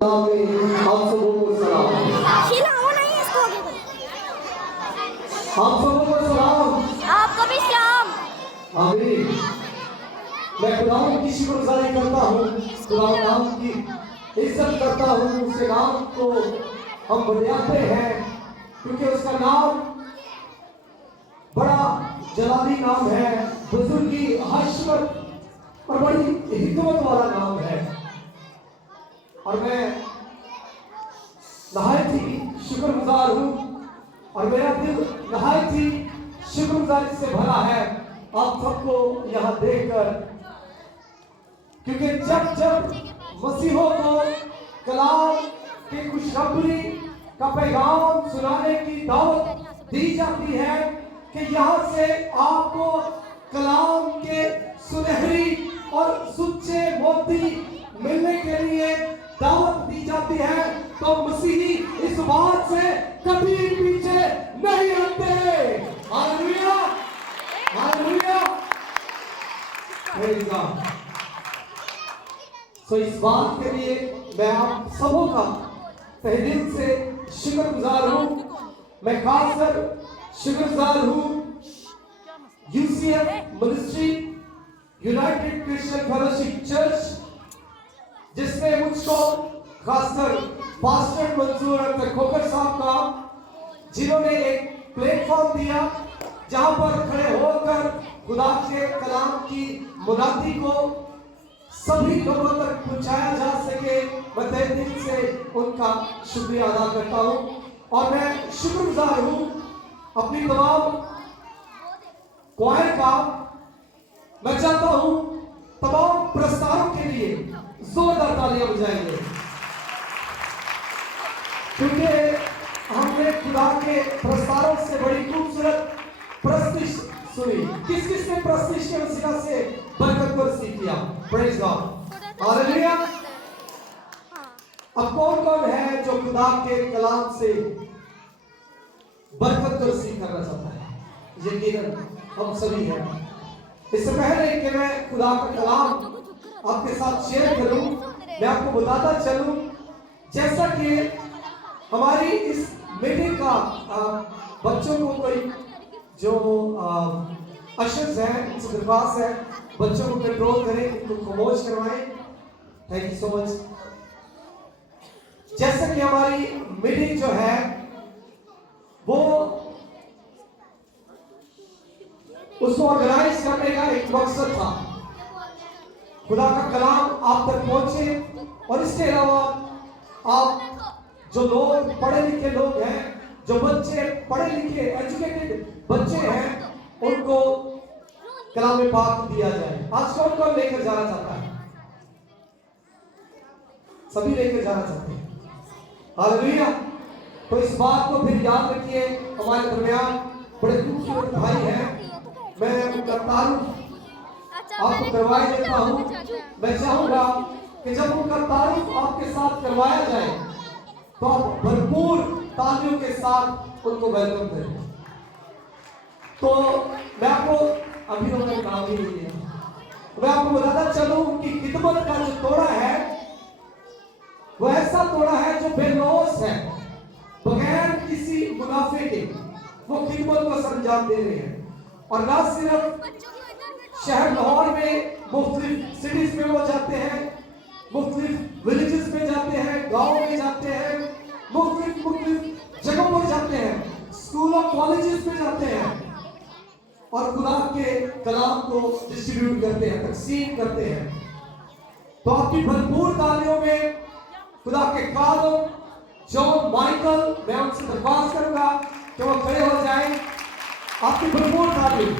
आप सबों को सलाम। खिलाओ नहीं इसको आगे करो। आप सबों को सलाम। आपको भी सलाम। आमीन। मैं खुदावंद की शुक्रगुजारी करता हूँ, खुदावंद नाम की इज्जत करता हूँ, उसके नाम को हम बढ़ाते हैं क्योंकि उसका नाम बड़ा जलाली नाम है, बुजुर्गी, हशमत और बड़ी हिकमत वाला नाम है। और मैं नहायत ही शुक्रगुजार हूँ और मेरा दिल नहायत ही शुक्रगुजारी से भरा है आप सबको यहाँ देखकर, क्योंकि जब जब मसीहों को कलाम के खुशखबरी का पैगाम सुनाने की दावत दी जाती है कि यहाँ से आपको कलाम के सुनहरी और सुच्चे मोती मिलने के लिए दावत दी जाती है, तो मसीही इस बात से कभी पीछे नहीं हटते। Hallelujah, hallelujah, praise God. तो इस बात के लिए मैं आप सबों का तहे दिल से शुक्रगुजार हूँ। मैं खासकर शुक्रगुजार हूँ UCF ministry, United Christian fellowship church, जिसने मुझको खासकर पास्टर मंसूर अख्तर खोखर साहब का, जिन्होंने एक प्लेटफॉर्म दिया जहां पर खड़े होकर खुदा के कलाम की मुनादी को सभी लोगों तक पहुंचाया जा सके। मैं तहे दिल से उनका शुक्रिया अदा करता हूं और मैं शुक्रगुजार हूं अपनी तमाम क्वायर का। मैं चाहता हूं तमाम प्रस्तारों के लिए जोरदार तालियां बजाएंगे, क्योंकि हमने खुदा के प्रस्तारों से बड़ी खूबसूरत प्रस्तुति सुनी। किस किस ने प्रस्तुति के वसीला से बरकत को रिसीव किया? Praise God, hallelujah. अब कौन कौन है जो खुदा के कलाम से बरकत को रिसीव करना चाहता है? यकीनन हम सभी हैं। इससे पहले कि मैं खुदा का कलाम आपके साथ शेयर करूं, मैं आपको बताता चलूं, जैसा कि हमारी इस मीटिंग का बच्चों को कोई जो अशर्स हैं उनसे दरख्वास्त है बच्चों को कंट्रोल करें, उनको खामोश करवाएं। Thank you so much. जैसा कि हमारी मीटिंग जो है वो उसको ऑर्गेनाइज करने का एक मकसद था, खुदा का कलाम आप तक पहुंचे और इसके अलावा आप जो लोग पढ़े लिखे लोग हैं, जो बच्चे पढ़े लिखे एजुकेटेड बच्चे हैं, उनको कलाम पाक दिया जाए। आज कौन कौन लेकर जाना चाहता है? सभी लेकर जाना चाहते हैं। हालेलुया। तो इस बात को फिर याद रखिए, हमारे दरमियान बड़े खूबसूरत भाई हैं, मैं उनका तारुफ आपको करवाए देता हूं। मैं चाहूंगा कि जब उनका तारुफ आपके साथ करवाया जाए तो आप भरपूर तालियों के साथ उनको वेलकम करें। तो मैं आपको अभी उनका नाम ही नहीं लिया, मैं आपको बताता चलूं उनकी खिदमत का जो तोड़ा है वो ऐसा तोड़ा है जो बेलौस है, बगैर किसी मुनाफे के वो खिदमत को अंजाम दे रहे हैं। और ना सिर्फ शहर लाहौर में मुख्तलिफ सिटीज में वो जाते हैं, मुख्तलिफ विलेजेस में जाते हैं, गांव में जाते हैं, मुख्तलिफ जगहों पर जाते हैं, स्कूल और कॉलेजेस में जाते हैं और खुदा के कलाम को डिस्ट्रीब्यूट करते हैं, तकसीम करते हैं। तो आपकी भरपूर तालियों में खुदा के खादम जॉन माइकल, मैं उनसे दरख्वास्त करूंगा कि वो खड़े हो जाएं। आपकी भरपूर तालियों।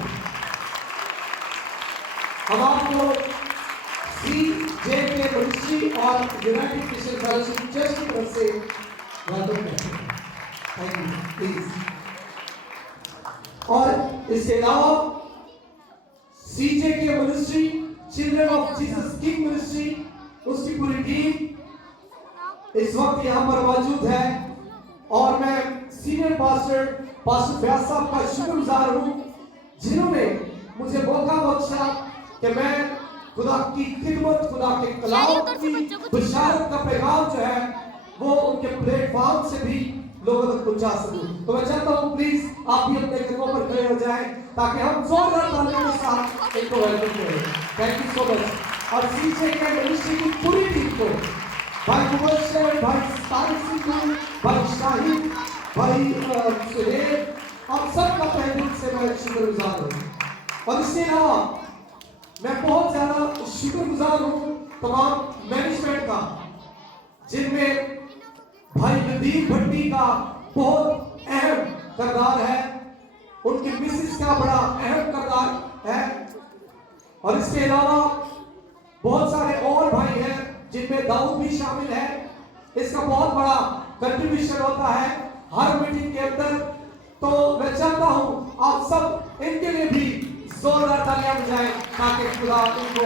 हम आपको CJK मिनिस्ट्री और यूनाइटेड क्रिश्चियन फेलोशिप चर्च की तरफ से वेलकम करते हैं। Thank you, please. और इसके अलावा CJK ministry, children of Jesus king ministry, उसकी पूरी टीम इस वक्त यहाँ पर मौजूद है और मैं सीनियर पास्टर व्यास साहब का शुक्रगुजार हूँ, जिन्होंने मुझे मौका बख्शा कि मैं खुदा की खिदमत, खुदा के कलाम की बशारत का पैगाम जो है वो उनके प्लेटफॉर्म से भी लोगों तक पहुंचा सकूं। तो मैं चाहता हूं प्लीज आप भी अपने कदमों पर खड़े हो जाएं ताकि हम जोरदार तालियों के साथ इनको वेलकम करें। Thank you so much. और सीजे के मिनिस्ट्री की पूरी टीम को, भाई मुबशर, भाई तारिक सिंह, भाई शाहिद, भाई सुहेब, आप सबका तहे दिल से मैं शुक्रगुजार हूं। और इसके अलावा मैं बहुत ज्यादा शुक्रगुजार हूं तमाम मैनेजमेंट का, जिनमें भाई नदीम भट्टी का बहुत अहम किरदार है, उनकी मिसेस का बड़ा अहम किरदार है। और इसके अलावा बहुत सारे और भाई हैं जिनमें दाऊद भी शामिल है। इसका बहुत बड़ा कंट्रीब्यूशन होता है हर मीटिंग के अंदर। तो मैं चाहता हूं आप सब इनके लिए भी जोरदार तालियां बजाएं ताकि खुदा इनको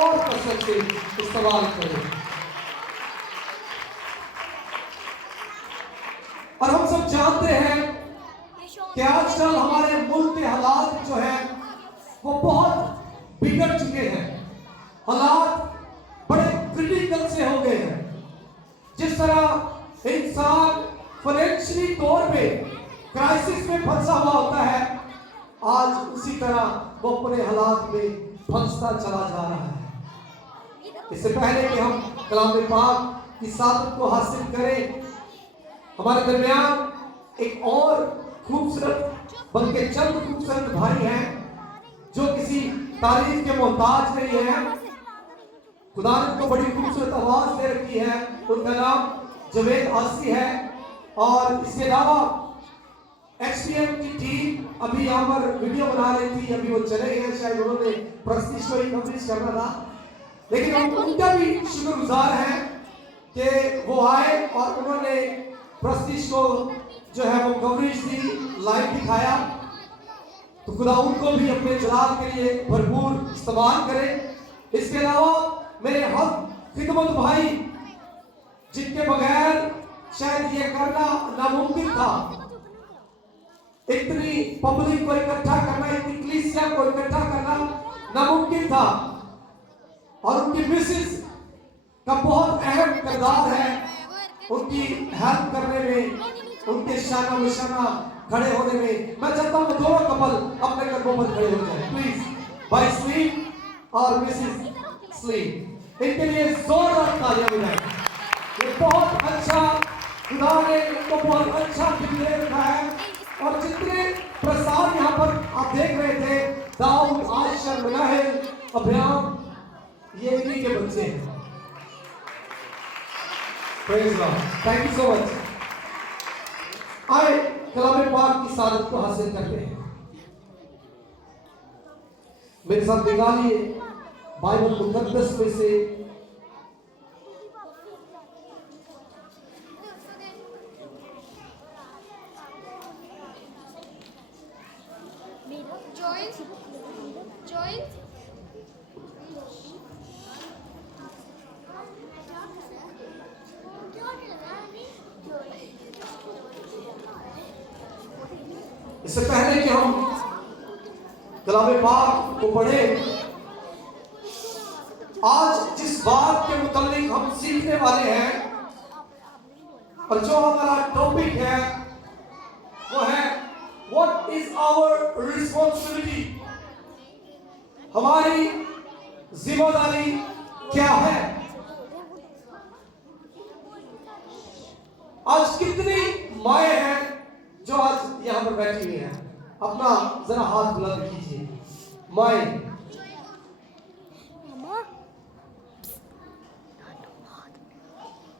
और कसरत से इस्तेमाल करे। और हम सब जानते हैं कि आजकल हमारे मुल्क के हालात जो है वो बहुत बिगड़ चुके हैं। हालात बड़े क्रिटिकल से हो गए हैं। जिस तरह इंसान फाइनेंशियली तौर पे क्राइसिस में फंसा हुआ होता है, आज उसी तरह वो अपने हालात में फंसता चला जा रहा है। इससे पहले कि हम कलाम पाक की सादत को हासिल करें, हमारे दरमियान एक और खूबसूरत, बल्कि चंद खूबसूरत भाई हैं जो किसी तारीफ के मोहताज नहीं है। खुदा ने उनको बड़ी खूबसूरत आवाज दे रखी है। उनका नाम जवेद आसी है। और इसके अलावा एक्सपीएम की टीम अभी यहाँ पर वीडियो बना रही थी, अभी वो चले गए, शायद उन्होंने प्रस्तिश को ही कवरेज करना था, लेकिन हम उनका भी शुक्रगुजार हैं कि वो आए और उन्होंने प्रस्तिश को जो है वो कवरेज दी, लाइव दिखाया। तो खुदा उनको भी अपने जलाल के लिए भरपूर इस्तेमाल करे। इसके अलावा मेरे हक खिदमत भाई, जिनके बगैर शायद ये करना नामुमकिन था, इतनी पब्लिक को इकट्ठा करना, इतनी कलीसिया को इकट्ठा करना नामुमकिन था। और उनकी मिसेस का बहुत अहम किरदार है उनकी हेल्प करने में, उनके शाना बशाना खड़े होने में। मैं चाहता हूं दोनों कपल अपने कदमों पर खड़े हो जाएं प्लीज। भाई स्लीम और मिसेस स्लीम, इनके लिए जोरदार तालियां बजाएं। ये बहुत अच्छा, खुदा ने इनको बहुत अच्छा गिफ्ट दे रखा है। और जितने प्रसाद यहाँ पर आप देख रहे थे, दाऊद, आयशा, मनाहिल, अभियान, ये इन्हीं के बच्चे हैं। Praise God. Thank you so much. आए कलाम पाक की सादत को हासिल करते हैं। मेरे साथ निकालिए बाइबल मुकद्दस में से इससे पहले कि हम कलाम पाक को पढ़े, आज जिस बात के मुताबिक हम सीखने वाले हैं और जो हमारा टॉपिक है वो है व्हाट इज आवर रिस्पॉन्सिबिलिटी, हमारी जिम्मेदारी क्या है। आज कितनी माएँ हैं जो आज यहां पर बैठी हुई हैं, अपना जरा हाथ बुलंद कीजिए। माएँ,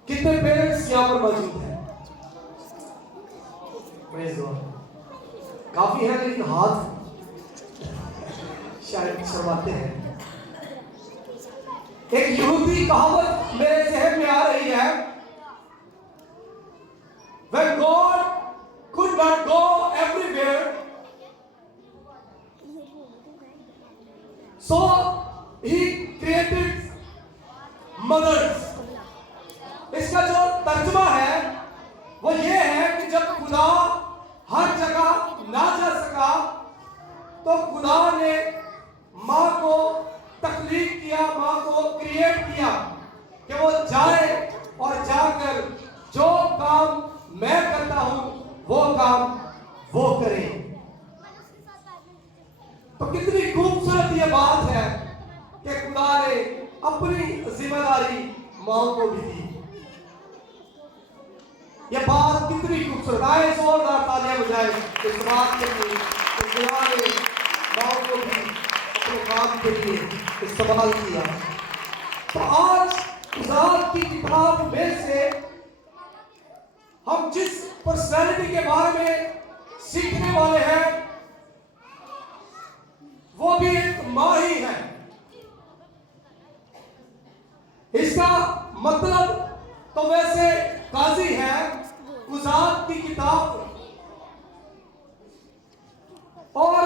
कितने पेरेंट्स यहां पर मौजूद हैं? काफी है, लेकिन हाथ शायद शर्माते हैं। एक यहूदी कहावत मेरे जहन में आ रही है, when God could not go everywhere, so he created mothers. इसका जो तर्जुमा है वो ये है कि जब खुदा हर जगह ना जा सका तो खुदा ने माँ को तख्लीक किया, माँ को क्रिएट किया कि वो जाए और जाकर जो काम मैं करता हूं वो काम वो करे। तो कितनी खूबसूरत ये बात है कि खुदा ने अपनी जिम्मेदारी माओ को भी दी। ये बात कितनी खूबसूरत, आए जोरदार तालियां बजाए इस बात के लिए कि खुदा ने माओ को भी अपने काम के लिए इस्तेमाल किया। तो आज खुदा की किताब में से हम जिस पर्सनैलिटी के बारे में सीखने वाले हैं वो भी एक माँ ही है। इसका मतलब तो वैसे काजी है, गुज़ात की किताब और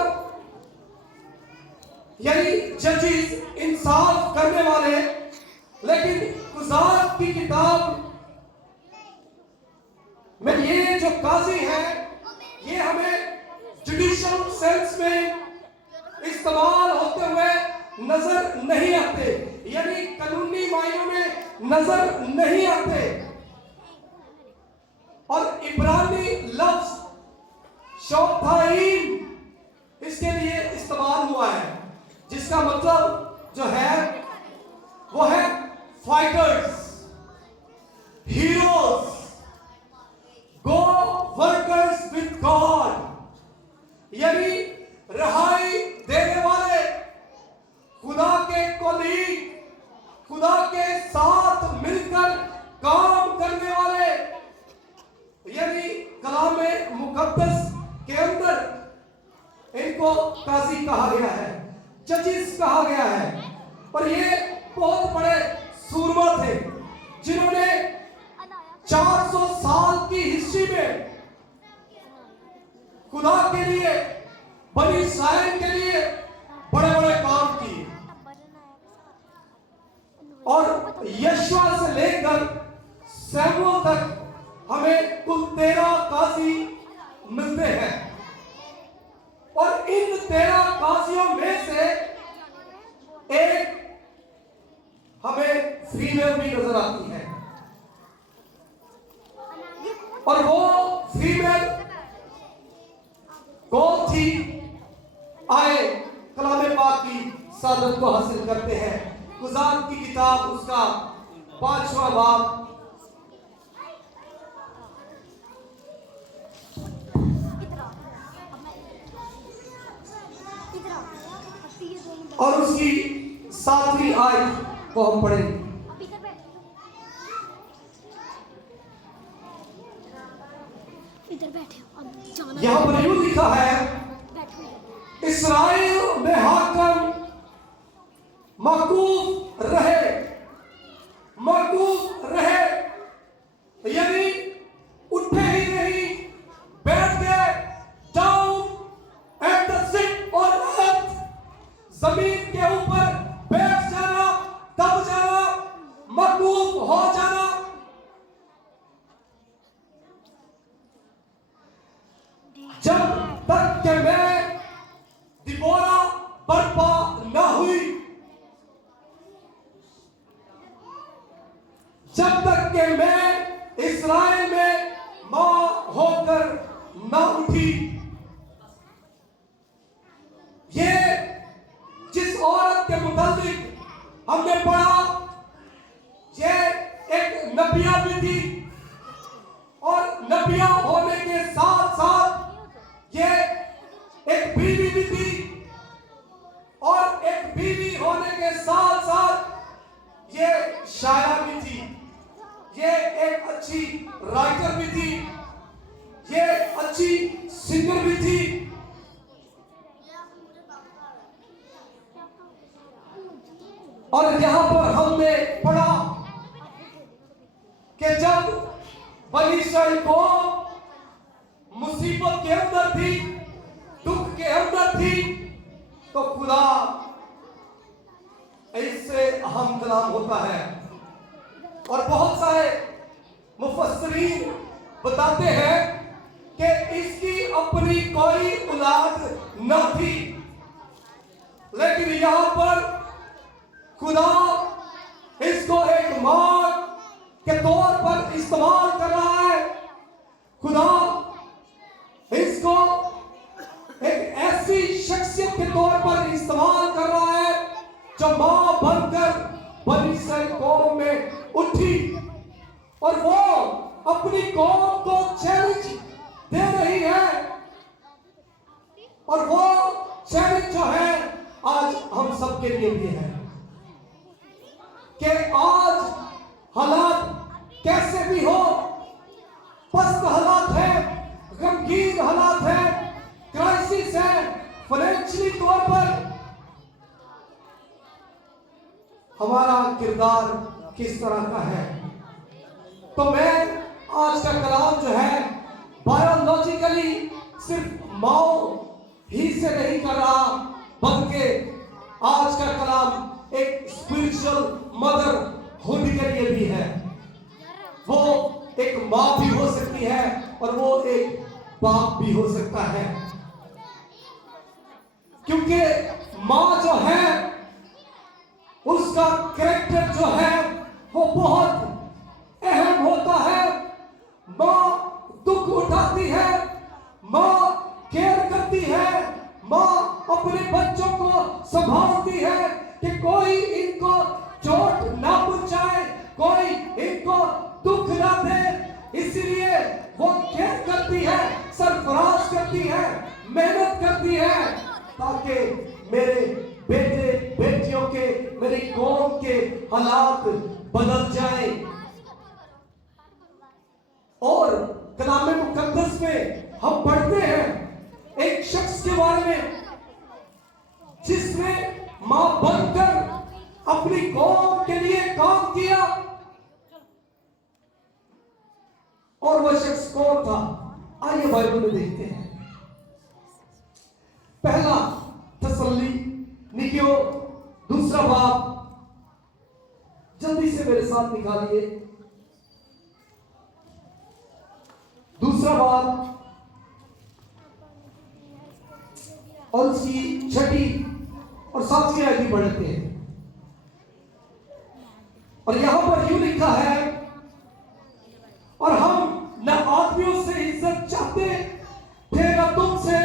यानी जजिस, इंसाफ करने वाले, लेकिन गुज़ात की किताब में ये जो काजी है ये हमें जुडिशियल सेंस में इस्तेमाल होते हुए नजर नहीं आते, यानी कानूनी मायनों में नजर नहीं आते। और इब्रानी लफ्ज शोथाइन इसके लिए इस्तेमाल हुआ है, जिसका मतलब जो है वो है fighters, heroes, go workers with God, यानी रहाई देने वाले, खुदा के कोलीग, खुदा के साथ मिलकर काम करने वाले, यानी कलामे मुकद्दस के अंदर इनको काजी कहा गया है, जजिस कहा गया है। और ये बहुत बड़े सूरमा थे जिन्होंने 400 साल की हिस्ट्री में खुदा के लिए, बनी इस्राएल के लिए बड़े बड़े काम किए। और यशवा से लेकर सैमुअल तक हमें कुल 13 काजी मिलते हैं और इन 13 काजियों में से एक हमें फीमेल भी नजर आती है और वो फीमेल कौन थी? आए कलामे पाक की सादत को हासिल करते हैं। गुज़ात की किताब उसका 5वां बाब और उसकी 7वीं आयत को हम पढ़ेंगे। इधर बैठे, अब जाना। यहां पर यूं लिखा है, इस्राएल में हाकम मौकूफ रहे, मौकूफ रहे, यानी उठे ही नहीं, बैठ गए, down at the sit on earth, जमीन के ऊपर बैठ जाना, दब जाना, मौकूफ हो जाना। जब तक कि मैं दिबोरा बर्पा न हुई, जब तक कि मैं इस्राएल में मां होकर न उठी। ये जिस औरत के मुताबिक हमने पढ़ा, ये एक नबिया भी थी और नबिया होने के साथ साथ ये एक बीवी भी थी और एक बीवी होने के साथ साथ ये शायरा भी थी, ये एक अच्छी राइटर भी थी, ये अच्छी सिंगर भी थी। और यहां पर हमने पढ़ा कि जब बनी इस्राएल को मुसीबत के अंदर थी, दुख के अंदर थी, तो खुदा इससे अहम कलाम होता है। और बहुत सारे मुफस्सिरीन बताते हैं कि इसकी अपनी कोई औलाद न थी, लेकिन यहां पर खुदा इसको एक मां के तौर पर इस्तेमाल कर रहा है और वो अपनी कौम को चैलेंज दे रही है। और वो चैलेंज जो है आज हम सबके लिए भी है कि आज हालात कैसे भी हो, पस्त हालात है, गमगीन हालात है, क्राइसिस है, फाइनेंशियली तौर पर हमारा किरदार किस तरह का है। तो मैं आज का कलाम जो है बायोलॉजिकली सिर्फ माओ ही से नहीं कर रहा, बल्कि आज का कलाम एक स्पिरिचुअल मदर हुड के लिए भी है। वो एक माँ भी हो सकती है और वो एक बाप भी हो सकता है, क्योंकि माँ जो है उसका कैरेक्टर जो है वो बहुत अहम होता है। माँ दुख उठाती है, माँ केयर करती है, माँ अपने बच्चों को संभालती है कि कोई इनको चोट ना पहुंचाए, कोई इनको दुख ना दे। इसलिए वो केयर करती है, सरफराज करती है, मेहनत करती है, ताकि मेरे बेटे बेटियों के, मेरी कौम के हालात बदल जाए। और कलाम मुकद्दस में हम पढ़ते हैं एक शख्स के बारे में जिसने मां बनकर अपनी कौम के लिए काम किया। और वह शख्स कौन था? आइए बाइबल में देखते हैं। पहला थिस्सलुनीकियों दूसरा बाब, जल्दी से मेरे साथ निकालिए। दूसरा बाब और उसकी छठी और सातवीं आयत पढ़ते हैं। और यहां पर यूं लिखा है, और हम न आदमियों से इज्जत चाहते थे न तुमसे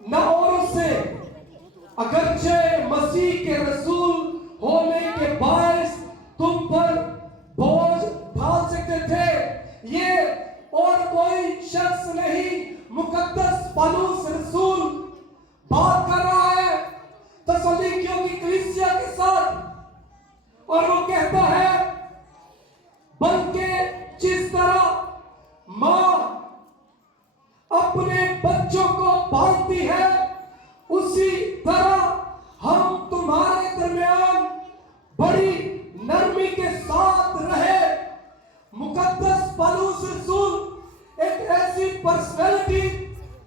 न औरों से, अगरचे मसीह के रसूल होने के बायस तुम पर बोझ डाल सकते थे। ये और कोई शख्स नहीं, मुकद्दस पौलुस रसूल बात कर रहा है थिस्सलुनीकियों की कलीसिया के साथ। और वो कहता है, बल्कि जिस तरह मां अपने बच्चों को पालती है, उसी तरह हम तुम्हारे दरमियान बड़ी नरमी के साथ रहे। मुकद्दस पौलुस रसूल एक ऐसी पर्सनैलिटी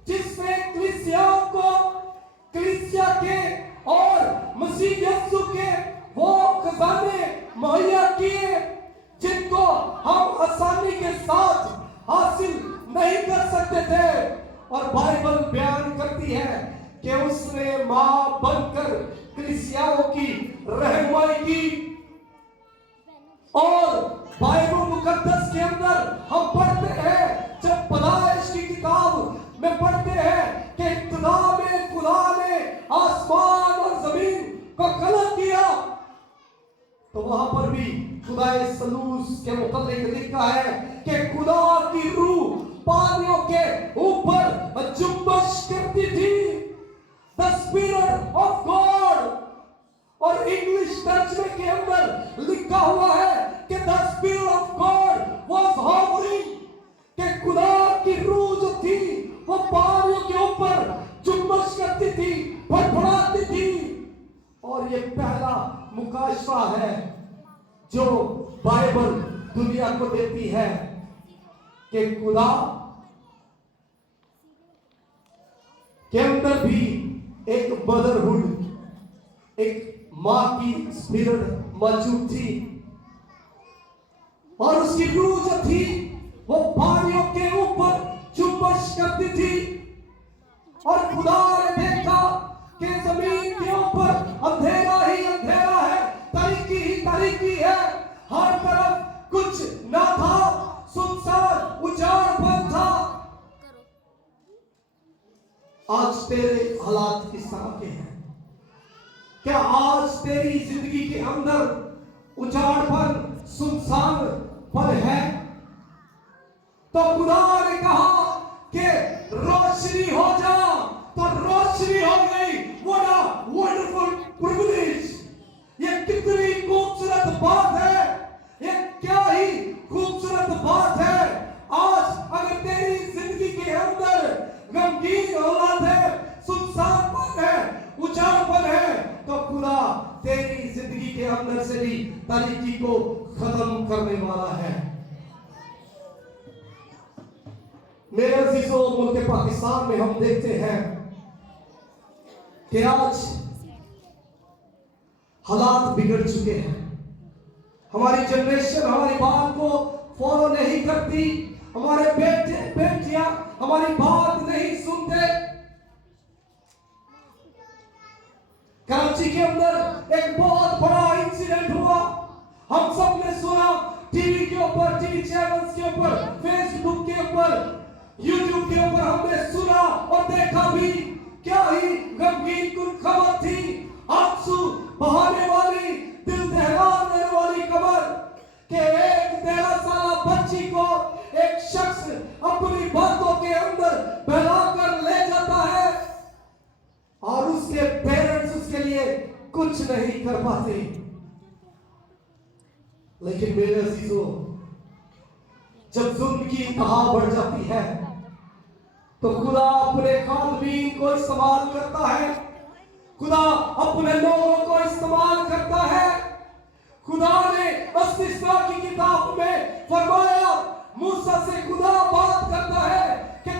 जिसने कलीसियाओं को, कलीसिया के और मसीह यीशु के वो खजाने मुहैया किए जिनको हम आसानी के साथ हासिल नहीं कर सकते थे। और बाइबल बयान करती है कि उसने मां बनकर कलीसियाओं की रहनुमाई की। और बाइबल मुकद्दस के अंदर हम पढ़ते हैं, जब पैदाइश की किताब में पढ़ते हैं कि इब्तिदा में खुदा ने आसमान और जमीन को खलक किया, तो वहां पर भी खुदाए सलूस के मुताबिक लिखा है कि खुदा की रूह पानियों के ऊपर जुम्बश करती थी। The spirit of God. और इंग्लिश तर्जमे के अंदर लिखा हुआ है कि the spirit of God was hovering, कि खुदा की रूह जो थी वो पानियों के ऊपर जुम्बश करती थी, फड़फड़ाती थी। और ये पहला मुकाशफा है जो बाइबल दुनिया को देती है कि खुदा के अंदर भी एक मदरहुड, एक मां की स्पिरिट मौजूद थी। और उसकी रूह जो थी वो पानियों के ऊपर जुम्बश करती थी। और खुदा ने देखा कि जमीन के ऊपर अंधेरा ही अंधेरा है, तारीकी ही तारीकी है, हर तरफ कुछ ना था, सुनसान उजाड़पन था। आज तेरे हालात किस तरह के हैं? क्या आज तेरी जिंदगी के अंदर उजाड़पन, सुनसान पल है। तो खुदा ने कहा कि रोशनी हो जा, तो रोशनी हो गई। What a wonderful privilege! ये कितनी खूबसूरत बात है, ये क्या ही खूबसूरत बात है। आज अगर तेरी जिंदगी के अंदर गमगीन हालात है, सुनसानपन है, उजाड़पन है, तो खुदा तेरी जिंदगी के अंदर से भी तारीकी को खत्म करने वाला है। मेरे अजीजों, मुल्क पाकिस्तान में हम देखते हैं कि आज हालात बिगड़ चुके हैं। हमारी जनरेशन हमारी बात को फॉलो नहीं करती, हमारे बेटे बेटियां हमारी बात नहीं सुनते। कराची के अंदर एक बहुत बड़ा इंसिडेंट हुआ, हम सब ने सुना, टीवी के ऊपर, टीवी चैनल्स के ऊपर, फेसबुक के ऊपर, यूट्यूब के ऊपर हमने सुना और देखा भी। क्या ही गमगीन कुन खबर थी, आंसू बहाने वाली, दिल दहलाने वाली खबर कि एक 13 साल बच्ची को एक शख्स अपनी बातों के अंदर बहलाकर ले जाता है और उसके पेरेंट्स उसके लिए कुछ नहीं कर पाते। लेकिन मेरे अजीजों, जब जुल्म की इंतहा बढ़ जाती है तो खुदा अपने कामबीन को इस्तेमाल करता है, खुदा अपने लोगों को इस्तेमाल करता है। खुदा ने इस्तिस्ना की किताब में फरमाया, मूसा से खुदा